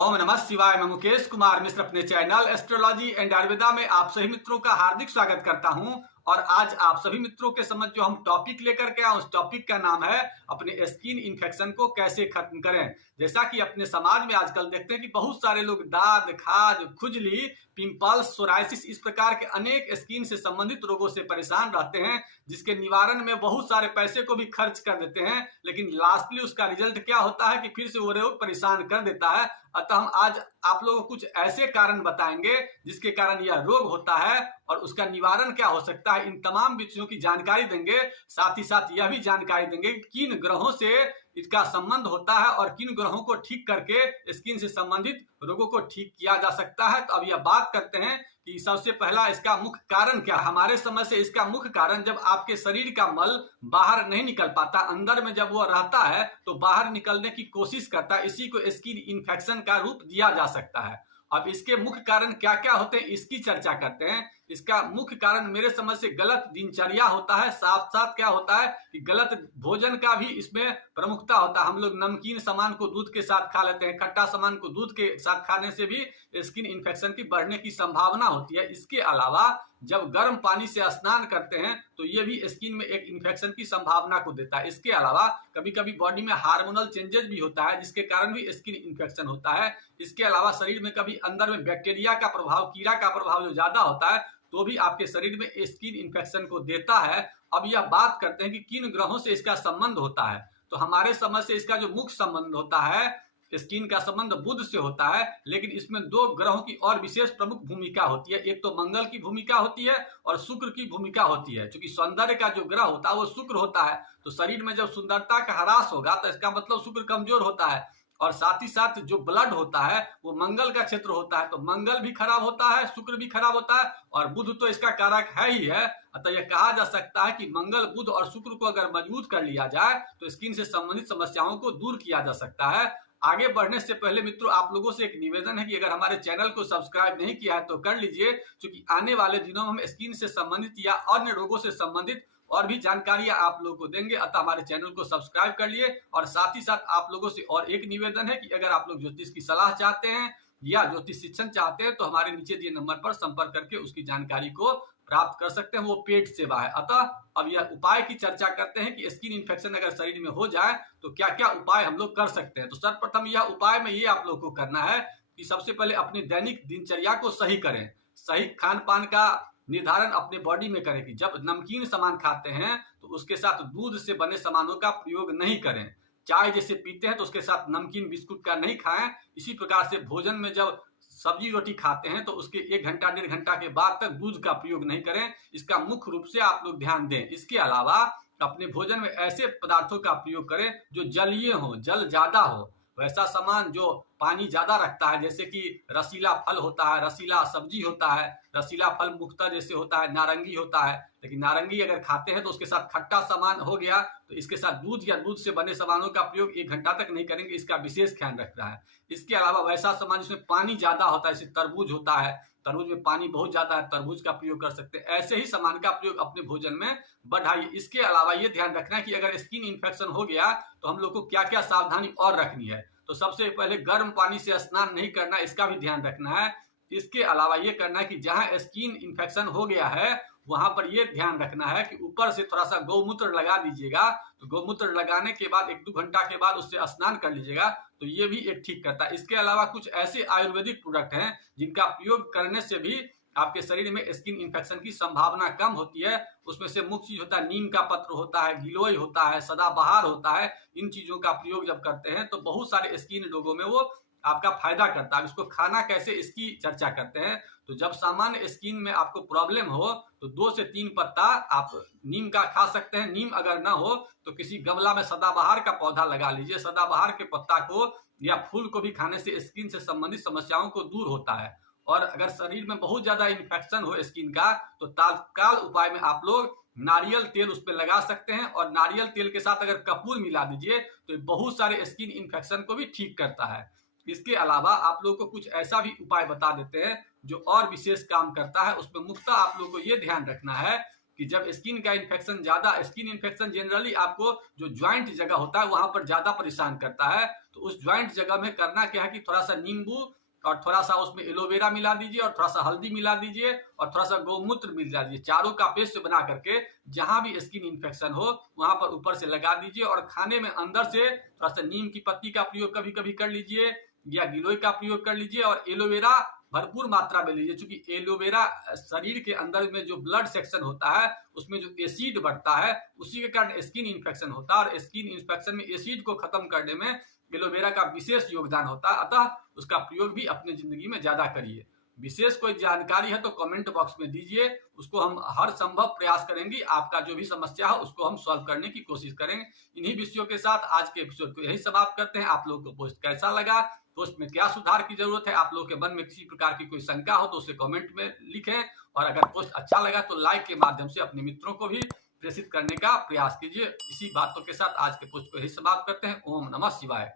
ओम नमः शिवाय। मैं मुकेश कुमार मिश्र अपने चैनल एस्ट्रोलॉजी एंड आयुर्वेदा में आप सभी मित्रों का हार्दिक स्वागत करता हूं। और आज आप सभी मित्रों के समझ जो हम टॉपिक लेकर के आए उस टॉपिक का नाम है अपने स्किन इन्फेक्शन को कैसे खत्म करें। जैसा कि अपने समाज में आजकल देखते हैं कि बहुत सारे लोग दाद, खाज, खुजली, पिंपल्स, सोराइसिस इस प्रकार के अनेक स्किन से संबंधित रोगों से परेशान रहते हैं, जिसके निवारण में बहुत सारे पैसे को भी खर्च कर देते हैं, लेकिन लास्टली उसका रिजल्ट क्या होता है कि फिर से वो रोग परेशान कर देता है। अतः हम आज आप लोगों को कुछ ऐसे कारण बताएंगे जिसके कारण यह रोग होता है और उसका निवारण क्या हो सकता है। इन तमाम विषयों की जानकारी देंगे, साथ ही साथ यह भी जानकारी देंगे कि किन ग्रहों से इसका संबंध होता है और किन ग्रहों को ठीक करके स्किन से संबंधित रोगों को ठीक किया जा सकता है। तो अब यह बात करते हैं कि सबसे पहला इसका मुख्य कारण क्या है। हमारे समझ से इसका मुख्य कारण जब आपके शरीर का मल बाहर नहीं निकल पाता, अंदर में जब वो रहता है तो बाहर निकलने की कोशिश करता है, इसी को स्किन इन्फेक्शन का रूप दिया जा सकता है। अब इसके मुख्य कारण क्या क्या होते हैं इसकी चर्चा करते हैं। इसका मुख्य कारण मेरे समझ से गलत दिनचर्या होता है, साथ साथ क्या होता है कि गलत भोजन का भी इसमें प्रमुखता होता है। हम लोग नमकीन सामान को दूध के साथ खा लेते हैं, खट्टा सामान को दूध के साथ खाने से भी स्किन इन्फेक्शन की बढ़ने की संभावना होती है। इसके अलावा जब गर्म पानी से स्नान करते हैं तो ये भी स्किन में एक इन्फेक्शन की संभावना को देता है। इसके अलावा कभी कभी बॉडी में हार्मोनल चेंजेस भी होता है, जिसके कारण भी स्किन इन्फेक्शन होता है। इसके अलावा शरीर में कभी अंदर में बैक्टीरिया का प्रभाव, कीड़ा का प्रभाव जो ज्यादा होता है तो भी आपके शरीर में स्किन इन्फेक्शन को देता है। अब यह बात करते हैं कि किन ग्रहों से इसका संबंध होता है। तो हमारे समझ से इसका जो मुख्य संबंध होता है, स्किन का संबंध बुध से होता है, लेकिन इसमें दो ग्रहों की और विशेष प्रमुख भूमिका होती है। एक तो मंगल की भूमिका होती है और शुक्र की भूमिका होती है। क्योंकि सौंदर्य का जो ग्रह होता है वो शुक्र होता है, तो शरीर में जब सुंदरता का ह्रास होगा तो इसका मतलब शुक्र कमजोर होता है। और साथ ही साथ जो ब्लड होता है वो मंगल का क्षेत्र होता है, तो मंगल भी खराब होता है, शुक्र भी खराब होता है और बुध तो इसका कारक है ही है। अतः यह कहा जा सकता है कि मंगल, बुध और शुक्र को अगर मजबूत कर लिया जाए तो स्किन से संबंधित समस्याओं को दूर किया जा सकता है। आगे बढ़ने से पहले मित्रों आप लोगों से एक निवेदन है कि अगर हमारे चैनल को सब्सक्राइब नहीं किया है तो कर लीजिए, क्योंकि आने वाले दिनों में हम स्किन से संबंधित या अन्य रोगों से संबंधित और भी जानकारियां आप लोगों को देंगे। अतः हमारे चैनल को सब्सक्राइब कर लिए। और साथ ही साथ आप लोगों से और एक निवेदन है कि अगर आप लोग ज्योतिष की सलाह चाहते हैं या ज्योतिष शिक्षण चाहते हैं तो हमारे नीचे दिए नंबर पर संपर्क करके उसकी जानकारी को प्राप्त कर सकते हैं, वो पेड सेवा है। अतः अब यह उपाय की चर्चा करते हैं कि स्किन इन्फेक्शन अगर शरीर में हो जाए तो क्या क्या उपाय हम लोग कर सकते हैं। तो सर्वप्रथम यह उपाय में ये आप लोग को करना है कि सबसे पहले अपनी दैनिक दिनचर्या को सही करें। सही खान पान का निर्धारण अपने बॉडी में करें कि जब नमकीन सामान खाते हैं तो उसके साथ दूध से बने सामानों का प्रयोग नहीं करें। चाय जैसे पीते हैं तो उसके साथ नमकीन बिस्कुट का नहीं खाएं। इसी प्रकार से भोजन में जब सब्जी रोटी खाते हैं तो उसके 1 घंटा 1.5 घंटा के बाद तक दूध का प्रयोग नहीं करें। इसका मुख्य रूप से आप लोग ध्यान दें। इसके अलावा अपने भोजन में ऐसे पदार्थों का प्रयोग करें जो जलीय हो, जल ज्यादा हो, वैसा सामान जो पानी ज्यादा रखता है, जैसे कि रसीला फल होता है, रसीला सब्जी होता है। रसीला फल मुख्यतः जैसे होता है नारंगी होता है, लेकिन नारंगी अगर खाते हैं तो उसके साथ खट्टा सामान हो गया तो इसके साथ दूध या दूध से बने सामानों का प्रयोग 1 घंटा तक नहीं करेंगे, इसका विशेष ध्यान रखना है। इसके अलावा वैसा सामान जिसमें पानी ज्यादा होता है, जैसे तरबूज होता है, तरबूज में पानी बहुत ज्यादा है, तरबूज का प्रयोग कर सकते हैं। ऐसे ही सामान का प्रयोग अपने भोजन में बढ़ाइए। इसके अलावा ये ध्यान रखना है कि अगर स्किन इन्फेक्शन हो गया तो हम लोग को क्या क्या सावधानी और रखनी है। तो सबसे पहले गर्म पानी से स्नान नहीं करना, इसका भी ध्यान रखना है। इसके अलावा ये करना है कि जहां स्किन इन्फेक्शन हो गया है वहां पर यह ध्यान रखना है कि ऊपर से थोड़ा सा गौमूत्र लगा दीजिएगा। तो गौमूत्र लगाने के बाद 1-2 घंटा के बाद उससे स्नान कर लीजिएगा, तो ये भी एक ठीक करता है। इसके अलावा कुछ ऐसे आयुर्वेदिक प्रोडक्ट हैं जिनका प्रयोग करने से भी आपके शरीर में स्किन इन्फेक्शन की संभावना कम होती है। उसमें से मुख्य चीज होता है नीम का पत्र होता है, गिलोय होता है, सदाबहार होता है। इन चीजों का प्रयोग जब करते हैं तो बहुत सारे स्किन रोगों में वो आपका फायदा करता है। इसको खाना कैसे इसकी चर्चा करते हैं। तो जब सामान्य स्किन में आपको प्रॉब्लम हो तो 2 से 3 पत्ता आप नीम का खा सकते हैं। नीम अगर ना हो तो किसी गमला में सदाबहार का पौधा लगा लीजिए। सदाबहार के पत्ता को या फूल को भी खाने से स्किन से संबंधित समस्याओं को दूर होता है। और अगर शरीर में बहुत ज्यादा इन्फेक्शन हो स्किन का तो तत्काल उपाय में आप लोग नारियल तेल उस पर लगा सकते हैं, और नारियल तेल के साथ अगर कपूर मिला दीजिए तो बहुत सारे स्किन इन्फेक्शन को भी ठीक करता है। इसके अलावा आप लोगों को कुछ ऐसा भी उपाय बता देते हैं जो और विशेष काम करता है। उसमें मुख्यतः आप लोगों को ये ध्यान रखना है कि जब स्किन का इन्फेक्शन ज्यादा, स्किन इन्फेक्शन जनरली आपको जो ज्वाइंट जगह होता है वहां पर ज्यादा परेशान करता है, तो उस ज्वाइंट जगह में करना क्या है कि थोड़ा सा नींबू और थोड़ा सा उसमें एलोवेरा मिला दीजिए और थोड़ा सा हल्दी मिला दीजिए और थोड़ा सा गौमूत्र मिला दीजिए, चारों का पेस्ट बना करके जहां भी स्किन इन्फेक्शन हो वहां पर ऊपर से लगा दीजिए और खाने में अंदर से थोड़ा सा नीम की पत्ती का प्रयोग कभी कभी कर लीजिए या गिलोय का प्रयोग कर लीजिए और एलोवेरा भरपूर मात्रा में लीजिए, क्योंकि एलोवेरा शरीर के अंदर में जो ब्लड सेक्शन होता है उसमें जो एसिड बढ़ता है उसी के कारण स्किन इन्फेक्शन होता है और स्किन इन्फेक्शन में एसिड को खत्म करने में एलोवेरा का विशेष योगदान होता है। अतः उसका प्रयोग भी अपनी जिंदगी में ज्यादा करिए। विशेष कोई जानकारी है तो कमेंट बॉक्स में दीजिए, उसको हम हर संभव प्रयास करेंगे, आपका जो भी समस्या है उसको हम सॉल्व करने की कोशिश करेंगे। इन्हीं विषयों के साथ आज के एपिसोड को यही समाप्त करते हैं। आप लोगों को पोस्ट कैसा लगा, पोस्ट में क्या सुधार की जरूरत है, आप लोगों के मन में किसी प्रकार की कोई शंका हो तो उसे कमेंट में लिखें और अगर पोस्ट अच्छा लगा तो लाइक के माध्यम से अपने मित्रों को भी प्रेषित करने का प्रयास कीजिए। इसी बातों के साथ आज के पोस्ट को यही समाप्त करते हैं। ओम नमः शिवाय।